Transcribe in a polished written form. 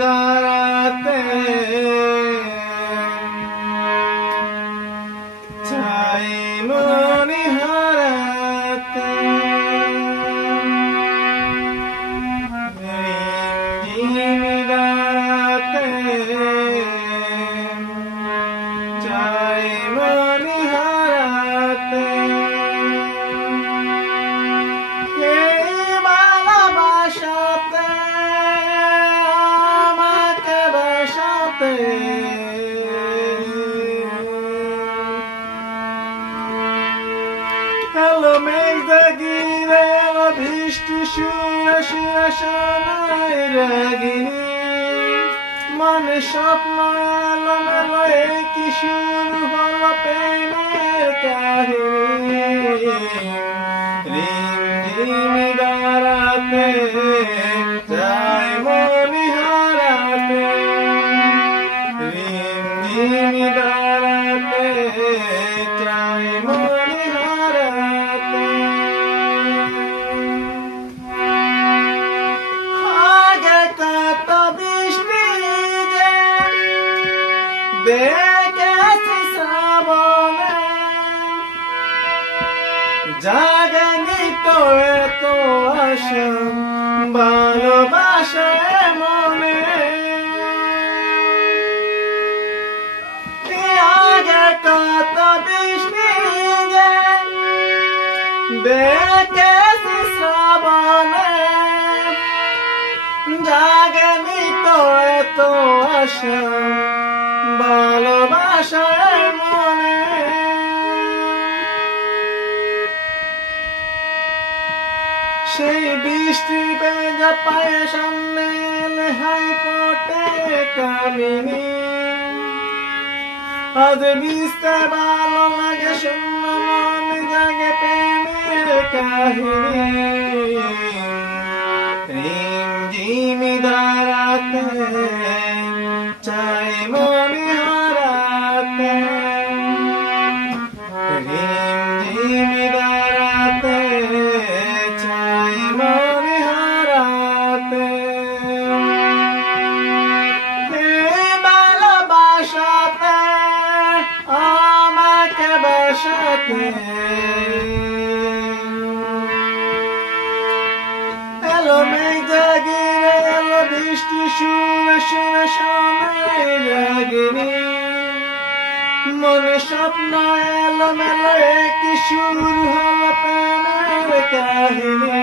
দাঁড়াতে চাই মনে হারাতে দাঁড়াতে চাই মনে হারাতে হ্যালো মেঘদাগিরে বৃষ্টি শুয়ে শুয়ে শোনায় রাগিনী মনে স্বপ্ন এলো মেলো কি শুরু হলো প্রেমের কাহিনী রিম দাঁড়াতে চাই মনে হারাতে রিম দাঁড়াতে চাই মনে হারাতে আগে কত বৃষ্টি যে দেখেছি শ্রাবণে জাগেনি তো এত আশা ভালোবাসায় মনে আগে কত বৃষ্টি যে দেখেছি শ্রাবণে জাগেনি তো এত আশা ভালোবাসায় মনে সেই বৃষ্টি বেজা পায়ে সামনে লেহাই ফোটে কামিনী আজ ভিজতে ভালো লাগে শূন্য মন জাগে প্রেমের কাহিনী রিমঝিমি দাঁড়াতে চাই মনে হারাতে রিমঝিমি দাঁড়াতে চাই মনে হারাতে ভালোবাসাতে আমাকে বাসাতে এলো মেঘ জাগিরে এলো বৃষ্টি শুয়ে শুয়ে শোনায় রাগিনী মনে স্বপ্ন এলো মেলো কি শুরু হলো প্রেমের কাহিনী